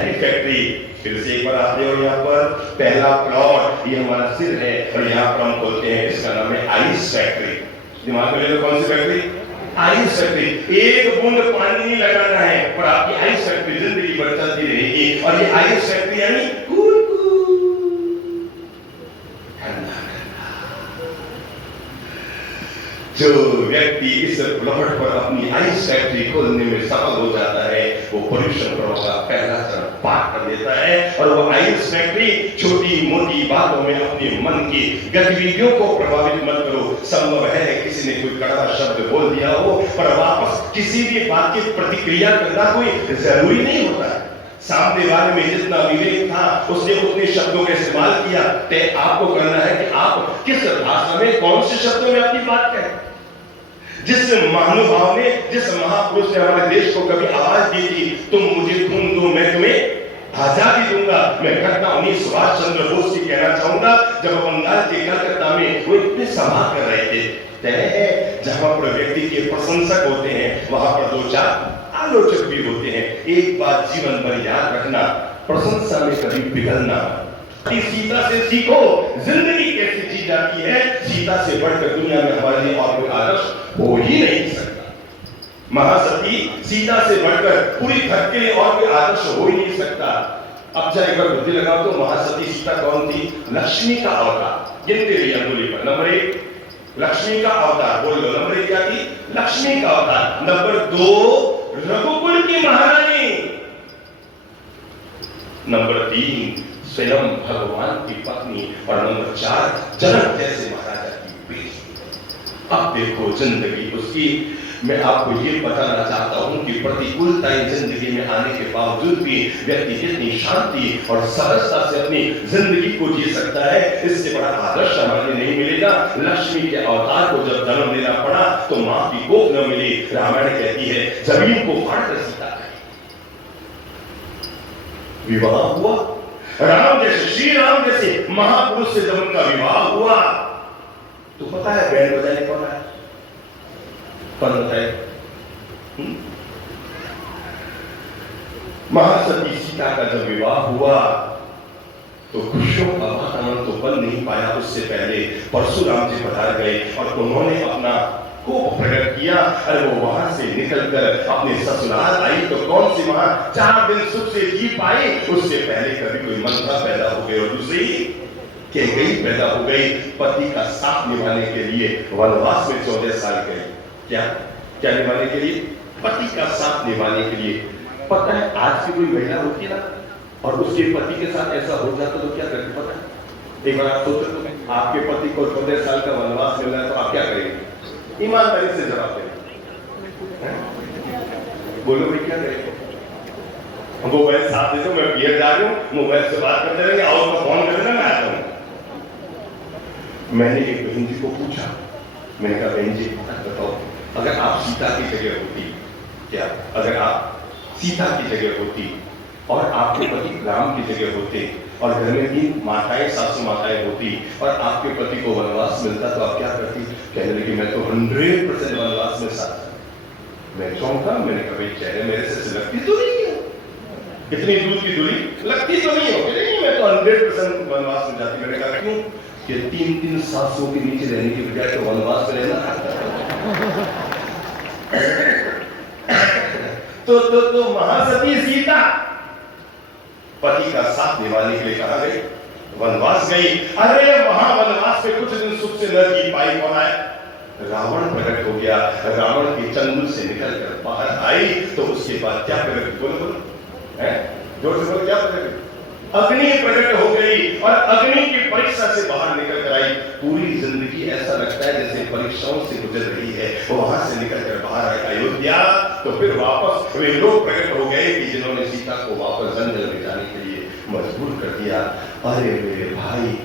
Factory फिर से एक बार आते हो यहाँ पर पहला प्लॉट, ये हमारा सिर है और यहाँ पर हम खोलते हैं, इसका नाम है आइस फैक्ट्री। दिमाग में ले लो, कौन सी फैक्ट्री? Ice factory. एक बूंद पानी नहीं लगाना है पर आपकी आइस फैक्ट्री जिंदगी भर चलती रहेगी। और ये आइस फैक्ट्री यानी कूल जो व्यक्ति इस प्लॉट पर अपनी आइस फैक्ट्री खोलने में सफल हो जाता है वो पर्यूषण प्रभाव का पहला चरण पार कर देता है। और वो आइस फैक्ट्री छोटी मोटी बातों में अपने मन की गतिविधियों को प्रभावित मत करो। संभव है किसी ने कोई कड़वा शब्द बोल दिया हो पर वापस किसी भी बात की प्रतिक्रिया करना कोई जरूरी नहीं होता है। सामने वाले में जितना विवेक था उसने उतने शब्दों का इस्तेमाल किया। तय आपको करना है कि आप किस भाषा में कौन से शब्दों में अपनी बात कहें। जिस महानुभाव ने, जिस महापुरुष ने हमारे देश को कभी आवाज दी थी, तुम मुझे खून दो मैं तुम्हें आजादी दूंगा, मैं घटना 19 सुभाष चंद्र बोस की कहना चाहूंगा। जब बंगाल के कलकत्ता में वो इतने सभा कर रहे थे, तय है जहां पर व्यक्ति के प्रशंसक होते हैं वहां पर दो चार आलोचक भी होते हैं। एक बात जीवन भर याद रखना, प्रशंसा में कभी पिघलना। सीता से सीखो जिंदगी कैसे जी जाती है। सीता से बढ़कर दुनिया में हमारे लिए और कोई आदर्श हो ही नहीं सकता। महासती सीता से बढ़कर पूरी धरती के लिए और कोई आदर्श हो ही नहीं सकता। अब चाहे अगर बुद्धि लगाओ तो महासती सीता कौन थी? लक्ष्मी का अवतार। गिनते रहिए अंगुली पर। नंबर 1 लक्ष्मी का अवतार, बोल लो। नंबर 1 क्या थी? लक्ष्मी का अवतार। नंबर 2 रघुकुल की महारानी। नंबर 3 स्वयं भगवान की पत्नी। और नंबर 4 जनक जैसे महाराजा की बेटी। अब देखो जिंदगी उसकी, मैं आपको ये बताना चाहता हूं कि प्रतिकूलताएं जिंदगी में आने के बावजूद भी व्यक्ति कितनी शांति और सरलता से अपनी जिंदगी को जी सकता है, इससे बड़ा आदर्श हमारे नहीं मिलेगा। लक्ष्मी के अवतार को जब जन्म लेना पड़ा तो मां की कोख न मिली। रामायण कहती है जमीन को फाड़कर सीता गई। विवाह हुआ, राम जैसे, श्री राम जैसे महापुरुष से जब उनका विवाह हुआ तो पता है बैंड बजाने कौन है? कौन बताए? महासती सीता का जब विवाह हुआ तो खुशियों का वातावरण तो बन नहीं पाया। उससे पहले परशुराम जी पधार गए और उन्होंने अपना कोप प्रकट किया। अरे वो वहां से निकलकर अपने ससुराल आई तो कौन सी वहां 4 दिन सुख से जी पाई। उससे पहले कभी कोई मंत्रा पैदा हो गई और दूसरी कैकेयी पैदा हो गई। पति का साथ निभाने के लिए वनवास में 14 साल गए। क्या क्या निभाने के लिए? पति का साथ निभाने के लिए। पता है आज की कोई महिला होती है ना और उसके पति के साथ ऐसा हो जाता तो क्या करती पता है? एक बार आप सोचो तो आपके पति को 14 साल का वनवास मिल रहा है तो आप क्या करेंगे? ईमानदारी से जवाब दें। बोलो भाई क्या करेंगे? मोबाइल साथ दे दो, मैं पियर जा रही हूँ, मोबाइल से बात करते रहेंगे और मैं फोन कर देना, मैं आता हूँ। मैंने एक बहन जी को पूछा, मैंने कहा बहन जी बताओ अगर आप सीता की जगह होती, क्या अगर आप सीता की जगह होती और आपके पति राम की जगह होते और घर में 3 माताएं सासू माताएं होती और आपके पति को वनवास मिलता तो आप क्या करती? कहने लगी मैं तो 100% वनवास में साथ। मैं चौंका, मैंने कहा भाई चेहरे मेरे से लगती तो नहीं है, इतनी दूर की दूरी लगती तो नहीं होगी। नहीं मैं तो 100% वनवास में जाती। मैंने कहा क्यों? कि 3 सासुओं के नीचे रहने की बजाय तो वनवास में रहना। तो महासती सीता पति का साथ निभाने के लिए कहा गई, वनवास गई। अरे वहां वनवास में कुछ दिन सुख से न जी पाई। कौन आए? रावण प्रकट हो गया। रावण के चंगुल से निकलकर बाहर आई तो उसके बाद क्या प्रकट? बोलो बोलो जोर से बोलो, क्या प्रकट? अग्नि प्रकट हो गई और अग्नि की परीक्षा से बाहर निकल कर आई। पूरी जिंदगी ऐसा लगता है जैसे परीक्षाओं से गुजर रही है। वहां से निकलकर बाहर आए अयोध्या तो फिर वापस वे लोग प्रकट हो गए कि जिन्होंने सीता को वापस जंगल में जाने के लिए मजबूर कर दिया। अरे मेरे भाई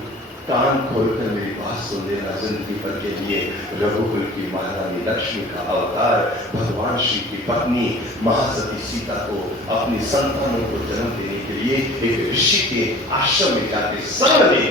कान खोलकर मेरी बात सुन लेना। जिंदगी भर के लिए रघुकुल की महारानी लक्ष्मी का अवतार भगवान श्री की पत्नी महासती सीता को अपनी संतानों को जन्म देने के लिए एक ऋषि के आश्रम में जाके शरण ली।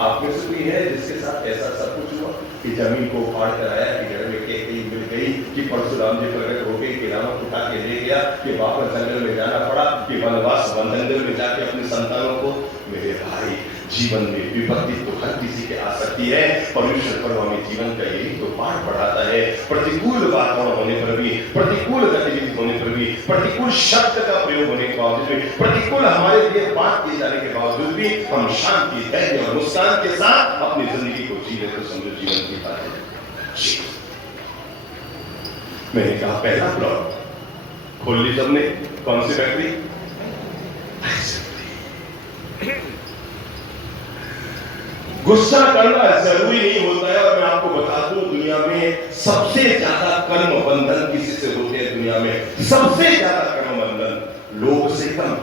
आप में से कोई है जिसके साथ ऐसा सब कुछ हुआ कि जमीन को फाड़ कर आया कि घर में कैकेयी मिल गई कि परशुराम जी प्रकट हो गए कि राम उठा के ले गया कि वापस जंगल में जाना पड़ा, कि वनवास जंगल में जाके अपने संतानों को। मेरे भाई, जीवन में विपत्ति तो हर किसी के आ सकती है। परमेश्वर पर हमें जीवन का यही तो पाठ पढ़ाता है। प्रतिकूल वातावरण होने पर भी, प्रतिकूल गतिविधि होने पर भी, प्रतिकूल शब्द का प्रयोग होने के बावजूद भी, प्रतिकूल हमारे लिए बात किए जाने के बावजूद भी हम शांति, धैर्य और मुस्कान के साथ अपनी जिंदगी को जी लेते, समझो जीवन की बात है। मैंने कहा पहला प्लॉट खोल ली सबने। कौन सी फैक्ट्री? गुस्सा करना जरूरी नहीं होता है। और मैं आपको बता दूं, दुनिया में सबसे ज्यादा कर्म बंधन किसी से होते हैं? दुनिया में सबसे ज्यादा कर्म बंधन लोग से कम,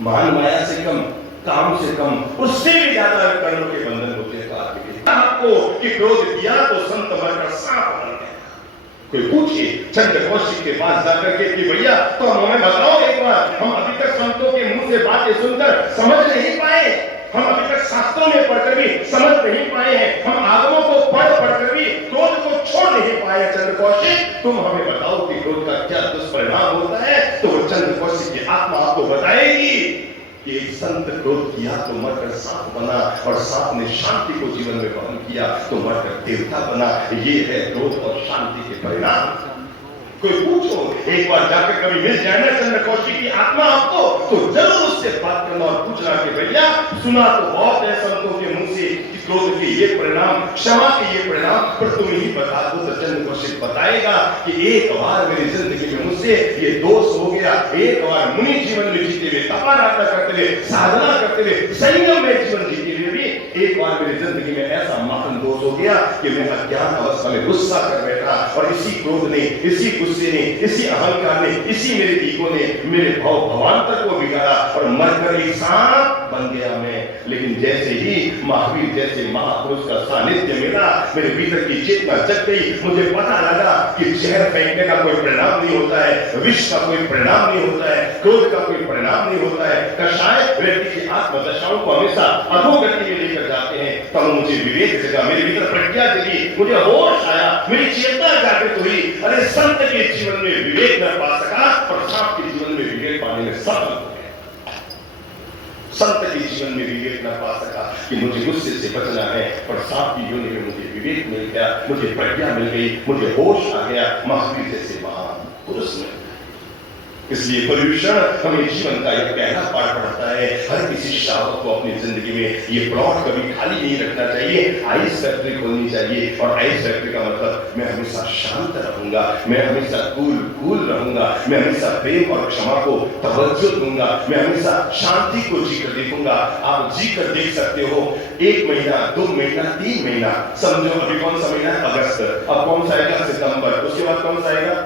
मान माया से कम, काम से कम, उससे भी ज्यादा कर्म के बंधन होते हैं। आपको कि क्रोध किया तो संत बनकर सांप बन गया। कोई पूछे चंद्र कौशिक के पास जाकर के कि भैया तो हमें बताओ एक बार, हम अभी तक संतों के मुंह से बातें सुनकर समझ नहीं पाए, हम अभी तक शास्त्रों में पढ़कर भी समझ नहीं पाए हैं, हम आगमों को पढ़कर भी क्रोध को छोड़ नहीं पाए। चंद्र कौशिक, तुम हमें बताओ कि क्रोध का क्या दुष्परिणाम होता है? तो वो चंद्र कौशिक की आत्मा आपको बताएगी कि एक संत क्रोध किया तो मरकर सांप बना, और सांप ने शांति को जीवन में वहन किया तो मरकर देवता बना। ये है क्रोध और शांति के परिणाम। कोई पूछो एक बार जाकर कभी मिल जाए ना चंद्र कौशिक की आत्मा आपको, तो जरूर उससे बात करना और पूछना कि भैया सुना तो बहुत है संतों के मुंह से कि क्रोध के ये परिणाम, क्षमा के ये परिणाम, पर तुम ही बता दो। तो चंद्र कौशिक बताएगा कि एक बार मेरी जिंदगी में मुझसे ये दोष हो गया, एक बार मुनि जीवन में जीते हुए, तपस्या करते हुए, साधना करते हुए, संयम में जीवन जीते हुए भी एक बार मेरी जिंदगी में ऐसा महान दोष हो गया कि मैं अज्ञान अवस्था में गुस्सा कर बैठा, और इसी क्रोध ने, इसी गुस्से ने, इसी अहंकार ने, इसी मेरे ईगो ने मेरे भावांतर को बिगाड़ा और मरकर एक सांप बन गया मैं। लेकिन जैसे ही महावीर जैसे महापुरुष का सानिध्य मिला, मेरे भीतर की चेतना जग गई। मुझे पता लगा कि जहर फेंकने का कोई परिणाम नहीं होता है, विष का कोई परिणाम नहीं होता है, क्रोध का कोई परिणाम नहीं होता है। कषाय व्यक्ति की आत्मदशाओं को हमेशा अधोगति में लेकर जाते हैं। तब मुझे विवेक जगा, मेरे भीतर प्रज्ञा जगी, मुझे होश आया, मेरी चेतना जागृत हुई। अरे संत के जीवन में विवेक न पा सका, और सांप के जीवन में विवेक पाने में सफल हो गया। संत के जीवन में विवेक न पा सका कि मुझे गुस्से से बचना है, और सांप की योनि में मुझे विवेक मिल गया, मुझे प्रज्ञा मिल गई, मुझे होश आ गया। महावीर जैसे महान पुरुष में इसलिए पर्यूषण हमें जीवन का एक पहला पाठ पढ़ाता है। हर किसी श्रावक को अपनी जिंदगी में ये प्लॉट कभी खाली नहीं रखना चाहिए, आइस फैक्ट्री खोलनी चाहिए। और आइस फैक्ट्री का मतलब मैं हमेशा शांत रहूंगा, मैं हमेशा कूल रहूंगा, मैं हमेशा प्रेम और क्षमा को तवज्जो दूंगा, मैं हमेशा शांति को जीकर देखूंगा। आप जीकर देख सकते हो, 1 महीना, 2 महीना, 3 महीना, समझो अभी कौन सा महीना है? अगस्त। अब कौन सा आएगा? सितंबर। उसके बाद कौन सा आएगा?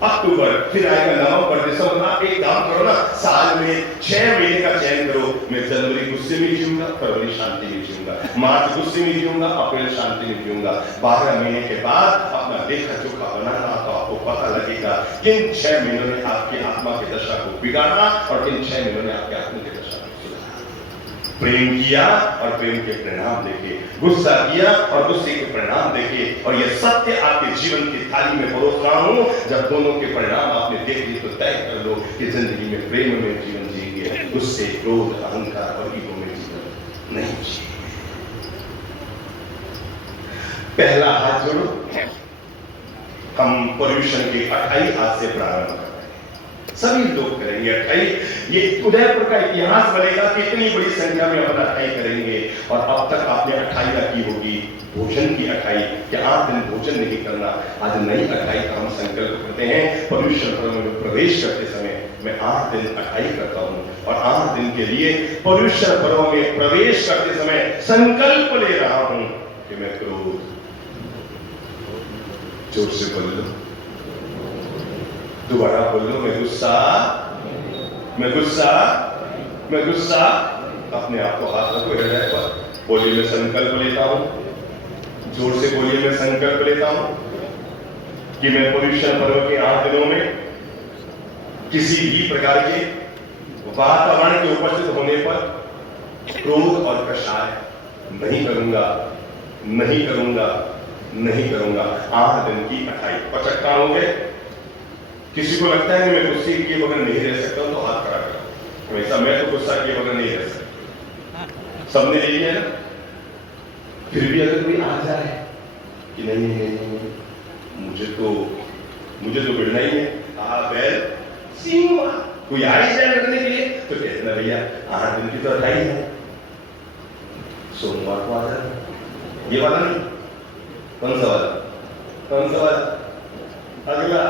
अक्टूबर। फिर आएगा नवंबर, दिसंबर। आप एक काम करो ना, साल में 6 महीने का चयन करो। मैं जनवरी गुस्से में जीऊंगा, फरवरी शांति में जीऊंगा, मार्च गुस्से में जीऊंगा, अप्रैल शांति में जीऊंगा। 12 महीने के बाद अपना लेखा जोखा बनाना, तो आपको पता लगेगा किन 6 महीनों ने आपकी आत्मा की दशा को बिगाड़ा और किन 6 महीनों ने आपके आत्मा की दशा को सुधारा। प्रेम किया और प्रेम के परिणाम देखे, गुस्सा किया और गुस्से के परिणाम देखे। और यह सत्य आपके जीवन की थाली में परोस रहा हूं। जब दोनों के परिणाम आपने देख लिए तो तय कर लो कि जिंदगी में प्रेम में जीवन जिएंगे, गुस्से, क्रोध, अहंकार और ईगो में जीवन नहीं जिएंगे। पहला हाथ जोड़ो। हम पर्यूषण के 28 हाथ से प्रारंभ कर, सभी लोग करेंगे 28। ये उदयपुर का इतिहास बनेगा कि इतनी बड़ी संख्या में अपन 28 करेंगे। और अब तक आपने 28 की होगी, भोजन की 28, कि 8 दिन भोजन नहीं करना। आज नई 28 का हम संकल्प करते हैं। पर्यूषण पर्व में प्रवेश करते समय मैं 8 दिन 28 करता हूं, और 8 दिन के लिए पर्यूषण पर्व में प्रवेश करते समय संकल्प ले रहा हूं कि मैं क्रोध, जोर से बोल लो, दोबारा बोल लो, मैं गुस्सा, मैं गुस्सा, मैं गुस्सा। अपने आप को हाथ रखो हृदय पर, बोलिए मैं संकल्प लेता हूं, जोर से बोलिए मैं संकल्प लेता हूं कि मैं पर्यूषण पर्व के 8 दिनों में किसी भी प्रकार के वातावरण के उपस्थित होने पर क्रोध और कषाय नहीं करूंगा, नहीं करूंगा, नहीं करूंगा। 8 दिन की 28 55 हो गए। किसी को लगता है कि मैं गुस्से किए बगैर नहीं रह सकता हूं तो हाथ खड़ा करो। वैसा मैं तो गुस्सा किए बगैर नहीं रह सकता, सबने ले लिया ना। फिर भी अगर कोई आ जाए कि नहीं मुझे तो बिड़ना ही है, बैल कोई आ ही जाए लड़ने के लिए तो कहते ना भैया 8 दिन की तो 28 है, सोमवार को आ जाए। ये वाला नहीं, कौन सा वाला अगला,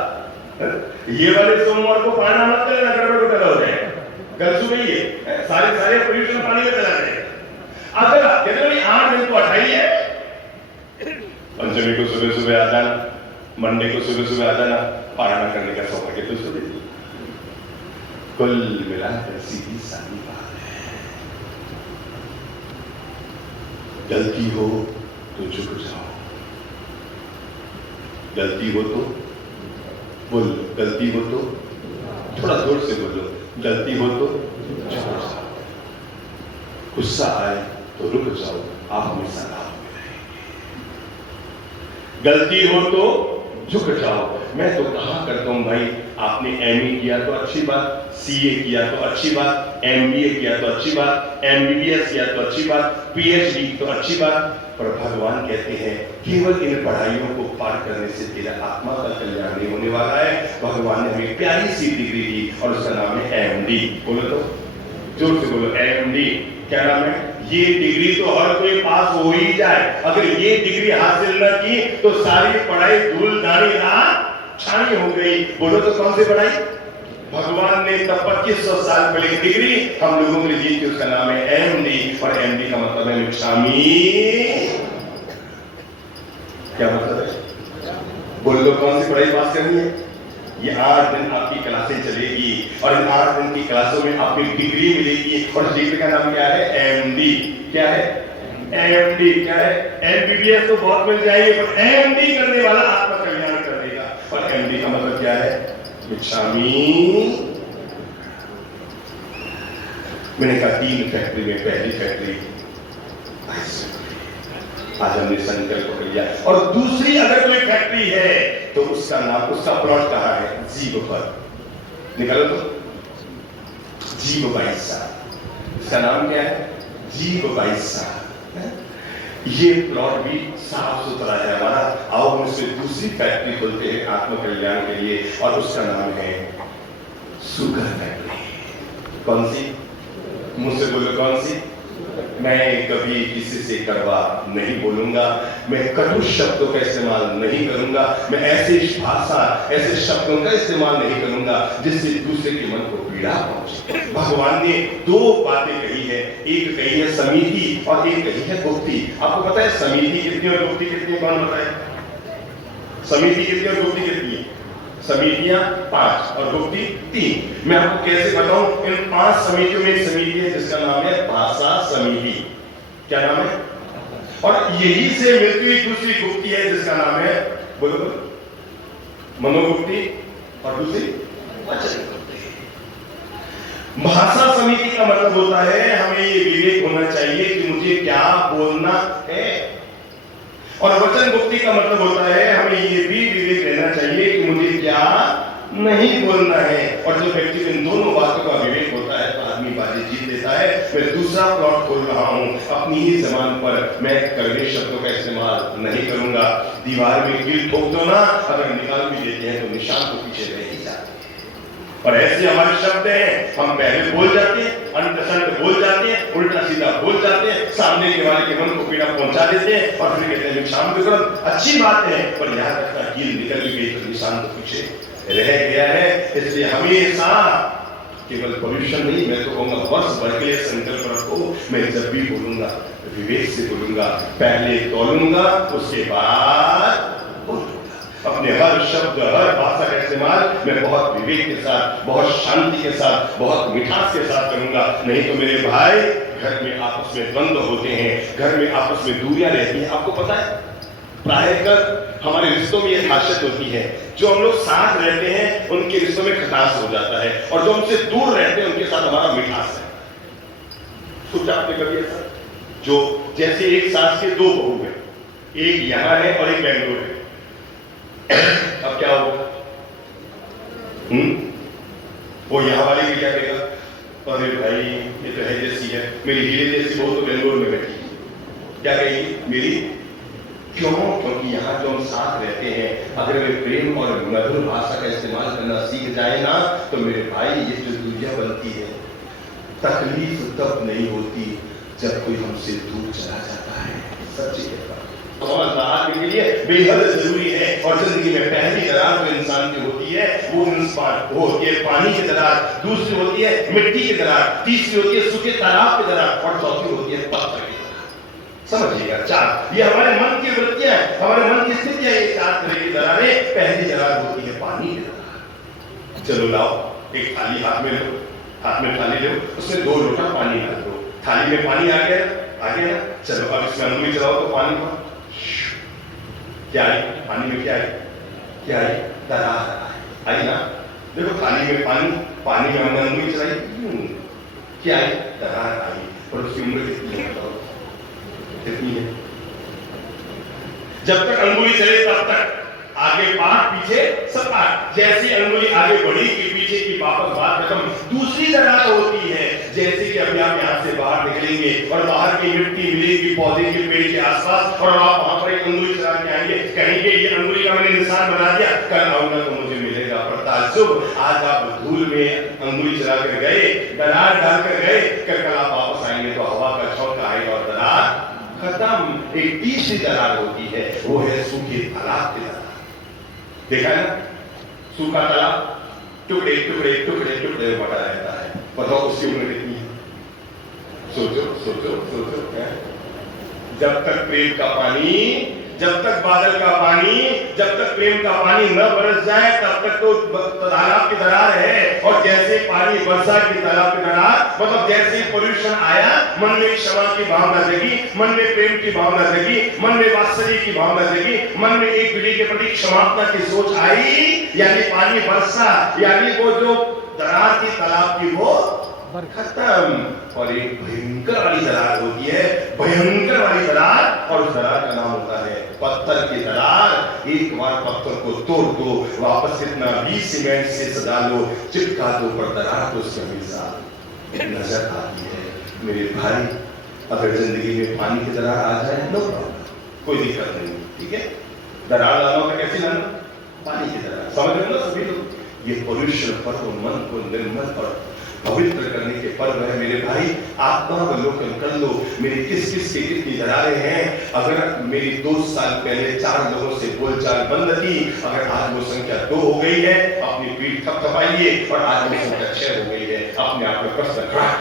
ये वाले सोमवार को पाना मत करना, गड़बड़ घोटाला हो जाएगा। कल सुबह ही है सारे पोल्यूशन पानी में चला जाएगा। अगला कहते भाई 8 दिन को 28 है, पंचमी को सुबह सुबह आ जाना, मंडे को सुबह सुबह आ जाना, पारायण करने का सौभाग्य तो उसको दे दिया। कुल मिलाकर सीधी सादी बात है, गलती हो तो झुक जाओ, गलती हो तो बोलो, गलती हो तो थोड़ा जोर से बोलो, गलती हो तो झुक जाओ, गुस्सा आए तो रुक जाओ, आप हमेशा राह में रहेंगे। गलती हो तो झुक जाओ। मैं तो कहा करता हूं भाई, आपने एमई किया तो अच्छी बात, सीए किया तो अच्छी बात, एमबीए किया तो अच्छी बात, एमबीबीएस किया तो अच्छी बात, पीएचडी तो अच्छी बात, पर भगवान कहते हैं केवल इन पढ़ाइयों को पार करने से तेरा आत्मा का कल्याण नहीं होने वाला है। भगवान ने हमें प्यारी सी डिग्री दी और उसका नाम है एमडी। बोलो तो जोर से बोलो, एमडी। क्या नाम है? ये डिग्री तो हर कोई पास हो ही जाए, अगर ये डिग्री हासिल न की तो सारी पढ़ाई धूल धारी रात छानी हो गई। बोलो तो कौन सी पढ़ाई? भगवान ने तब 2500 साल पहले डिग्री हम लोगों के लिए दी थी, उसका नाम है एमडी। और एमडी का मतलब है मिच्छामी। क्या मतलब है? बोल दो कौन सी पढ़ाई पास करनी है? ये 8 दिन आपकी क्लासें चलेगी और इन 8 दिन की क्लासों में आपको डिग्री मिलेगी और डिग्री का नाम क्या है? एमडी। क्या है? एमडी। क्या है? एमबीबीएस तो बहुत मिल जाएगी, पर एमडी करने वाला आपका कल्याण कर देगा। और एमडी का मतलब क्या है? मिच्छामी। मैंने कहा 3 फैक्ट्री में पहली फैक्ट्री आज हमने संकल्प कर लिया, और दूसरी अगर कोई फैक्ट्री है तो उसका नाम, उसका प्लॉट कहाँ है? जीव पर। निकालो तो, जीव 22। इसका नाम क्या है? जीव 22। ये प्लॉट भी साफ सुथरा है हमारा। आओ हम इससे दूसरी फैक्ट्री खोलते हैं आत्म कल्याण के लिए, और उसका नाम है शुगर फैक्ट्री। कौन सी? मुझसे बोलो कौन सी? मैं कभी किसी से कड़वा नहीं बोलूंगा, मैं कटु शब्दों का इस्तेमाल नहीं करूंगा, मैं ऐसे भाषा, ऐसे शब्दों का इस्तेमाल नहीं करूंगा जिससे दूसरे के मन को पीड़ा पहुंचे। भगवान ने 2 बातें कही है, एक कही है समिति और एक कही है गुप्ती। आपको पता है समिति कितनी और गुप्ती कितनी? कौन बताए? समिति कितनी और गुप्ती कितनी? समितियां 5 और गुप्ती 3। मैं आपको कैसे बताऊं? इन 5 समितियों में एक समिति है जिसका नाम है भाषा समिति। क्या नाम है? और यही से मिलती हुई दूसरी गुप्ती है जिसका नाम है, बोलो मनोगुप्ती, और दूसरी वचन गुप्ती। भाषा समिति का मतलब होता है हमें ये विवेक होना चाहिए कि मुझे क्या बोलना है, और वचन गुप्ती का मतलब होता है हमें ये भी विवेक रहना चाहिए कि मुझे क्या नहीं बोलना है। और जब व्यक्ति को इन दोनों बातों का विवेक होता है तो आदमी बाजी जीत लेता है। मैं दूसरा प्लॉट खोल रहा हूं अपनी ही जबान पर, मैं कड़वे शब्दों का इस्तेमाल नहीं करूंगा। दीवार में कील ठोक दो ना, अगर निकाल भी देते हैं तो निशान तो पीछे रह ही जाते हैं। और ऐसे हमारे शब्द हैं, हम पहले बोल जाते हैं, अंतसंत बोल जाते हैं, उल्टा सीधा बोल जाते हैं, सामने के वाले के मन को पीड़ा पहुंचा देते हैं, और फिर कहते हैं निशान भी करो। अच्छी बात है, पर यहाँ तक का कील निकल गई तो निशान तो पीछे रह गया है। इसलिए हमेशा केवल पॉल्यूशन नहीं, मैं तो कहूंगा वर्ष भर के लिए संकल्प रखो। मैं जब भी बोलूंगा विवेक से बोलूंगा, पहले तोलूंगा उसके बाद बोलूंगा। अपने हर शब्द, हर भाषा का इस्तेमाल मैं बहुत विवेक के साथ, बहुत शांति के साथ, बहुत मिठास के साथ करूंगा। नहीं तो मेरे भाई घर में आपस में द्वंद्व होते हैं, घर में आपस में दूरियां रहती हैं। आपको पता है प्रायः हमारे रिश्तों में ये खासियत होती है, जो हम लोग साथ रहते हैं उनके रिश्तों में खटास हो जाता है, और जो हमसे दूर रहते हैं उनके साथ हमारा मिठास है। सोचा आपने कभी ऐसा? जो जैसे एक सास के 2 बहू हैं, एक यहां है और एक बेंगलोर है। अब क्या होगा? वो यहाँ वाले भी क्या कहेगा, अरे भाई ये तो है जैसी है, मेरी हीरे जैसी बहू तो बेंगलोर में बैठी, क्या कहेगी मेरी, क्यों, क्योंकि यहाँ जो हम साथ रहते हैं, अगर वे प्रेम और मधुर भाषा का इस्तेमाल करना सीख जाए ना, तो मेरे भाई ये जो दुनिया बनती है, तकलीफ तब नहीं होती जब कोई हमसे दूर चला जाता है। सच्ची कहता हूं, समझदार के लिए बेहद जरूरी है। और जिंदगी में पहली दरार जो इंसान की होती है वो इंसान वो होती है पानी की दरार, दूसरी होती है मिट्टी की दरार, तीसरी होती है सूखे तालाब की दरार, और चौथी होती है पत्थर की दरार। समझिएगा, चार, ये हमारे मन की वृत्तियां हैं, हमारे मन की स्थितियां, ये चार तरह की दरारें। पहली दरार होती है पानी की दरार। चलो लाओ, एक थाली हाथ में लो, हाथ में थाली लो, उसमें 2 लोटा पानी डाल दो, थाली में पानी आ गया ना, चलो अब इसमें अंगुली चलाओ तो पानी में क्या आई, पानी में क्या आई, क्या आई, दरार आई ना। देखो थाली में पानी, पानी में हमने अंगुली चलाई, क्या आई, दरार आई। और उसकी उम्र कितनी है, कितनी है, जब तक अंगुली चले तब तक आगे पाठ पीछे सपाट, जैसी अंगुली आगे बढ़ी कि पीछे की वापस बात खत्म। दूसरी दरार होती है जैसे कि अभी आप यहाँ से बाहर निकलेंगे और बाहर की मिट्टी मिलेगी पौधे के पेड़ के आसपास, और आप वहां पर एक अंगुली चला के आएंगे, कहेंगे ये अंगुली का मैंने निशान बना दिया, कल आऊंगा तो मुझे मिलेगा। पर ताज्जुब, आज आप धूल में अंगुली चला कर गए, दरार डालकर गए, कल आप वापस आएंगे तो हवा का झोंका आएगा और दरार खत्म। एक तीसरी दरार होती है, वो है सूखे तालाब की दरार। देखा है ना, सूखा तालाब टुकड़े टुकड़े टुकड़े टुकड़े बटा रहता है, बताओ उसकी उम्र कितनी है, सोचो सोचो सोचो। जब तक प्रेम का पानी, जब तक बादल का पानी, जब तक प्रेम का पानी न बरस जाए तब तक तो तालाब की दरार है। और जैसे पानी बरसा की तालाब की दरार, मतलब जैसे पोल्यूशन आया, मन में क्षमा की भावना जगी, मन में प्रेम की भावना जगी, मन में वात्सल्य की भावना जगी, मन में एक दूसरे के प्रति क्षमापना की सोच आई, यानी पानी बरसा, यानी वो जो दरार थी तालाब की वो खत्म। और एक भयंकर वाली दरार होती है, भयंकर वाली दरार, और उस दरार का नाम होता है पत्थर की दरार। एक बार पत्थर को तोड़ दो, वापस कितना भी सीमेंट से सजा लो, चिपका दो, पर दरार तो उसके हमेशा नजर आती है। मेरे भाई, अगर जिंदगी में पानी की दरार आ जाए, नो प्रॉब्लम, कोई दिक्कत नहीं, ठीक है। दरार लाना होता कैसे लाना, पानी की दरार, समझ रहे हो ना सभी लोग। ये पोल्यूशन पर्व मन को निर्मल और पवित्र करने के पर्व है मेरे भाई। आत्मावलोकन कर लो, मेरी किस किस की कितनी दरारें हैं। अगर मेरी 2 साल पहले 4 लोगों से बोलचाल बंद थी, अगर आज वो संख्या 2 हो गई है, अपनी पीठ थपथपाइए, और आज वो संख्या 6 हो गई है, अपने आप में प्रश्न खड़ा।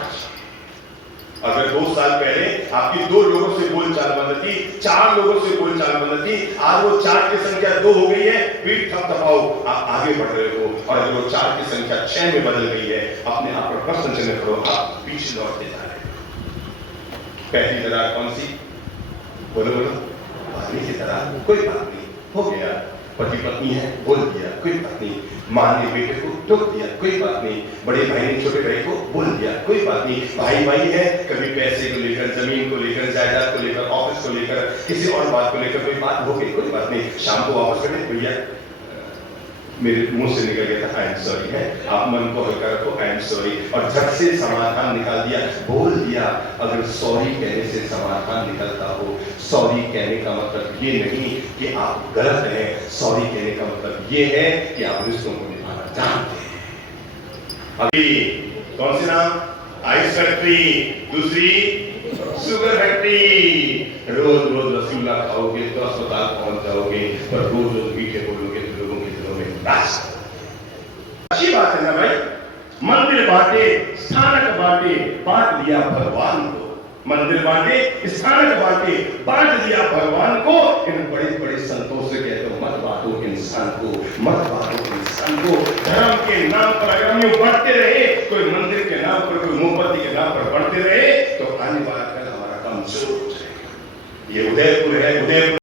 अगर 2 साल पहले आपकी 2 लोगों से बोलचाल बंद थी, 4 लोगों से बोलचाल बंद थी, आज वो 4 की संख्या 2 हो गई है, पीठ थपथपाओ, आप आगे बढ़ रहे हो। और अगर वो 4 की संख्या 6 में बदल गई है, अपने आप पर प्रश्न चिन्ह करो, आप पीछे लौटते जा रहे हो। पहली दरार कौन सी, बोलो बोलो, पानी की दरार। कोई बात नहीं, हो गया, पति पत्नी है, बोल दिया, कोई बात नहीं। माँ ने बेटे को टोक दिया, कोई बात नहीं। बड़े भाई ने छोटे भाई को बोल दिया, कोई बात नहीं। भाई भाई है, कभी पैसे को लेकर, जमीन को लेकर, जायदाद को लेकर, ऑफिस को लेकर, किसी और बात को लेकर कोई बात हो गई, कोई बात नहीं। शाम को वापस करें, भैया मेरे मुंह से निकल गया था, आई एम सॉरी है, आप मन को हल्का रखो, आई एम सॉरी, और झट से समाधान निकाल दिया, बोल दिया। अगर सॉरी कहने से समाधान निकलता हो, सॉरी कहने का मतलब ये नहीं कि आप गलत हैं, सॉरी कहने का मतलब ये है कि आप रिश्तों को निभाना जानते हैं। अभी कौन सी नाम, आइस फैक्ट्री, दूसरी शुगर फैक्ट्री। रोज रोज रसगुल्ला खाओगे तो अस्पताल पहुंच जाओगे, पर रोज रोज मीठे बोलोगे तो लोगों के दिलों में रास। अच्छी बात है ना भाई, मंदिर बांटे, स्थानक बांटे, बांट दिया भगवान को। मंदिर बांटे, स्थानक बांटे, बांट दिया भगवान को। इन बड़े बड़े संतों से कहते हो, मत बांटो इंसान को, मत बांटो इंसान को। धर्म के नाम पर अगर हम यूं बढ़ते रहे, कोई मंदिर के नाम पर, कोई मोमबत्ती के नाम पर बढ़ते रहे, तो आने वाला कल हमारा काम शुरू हो जाएगा। ये उदयपुर है, उदयपुर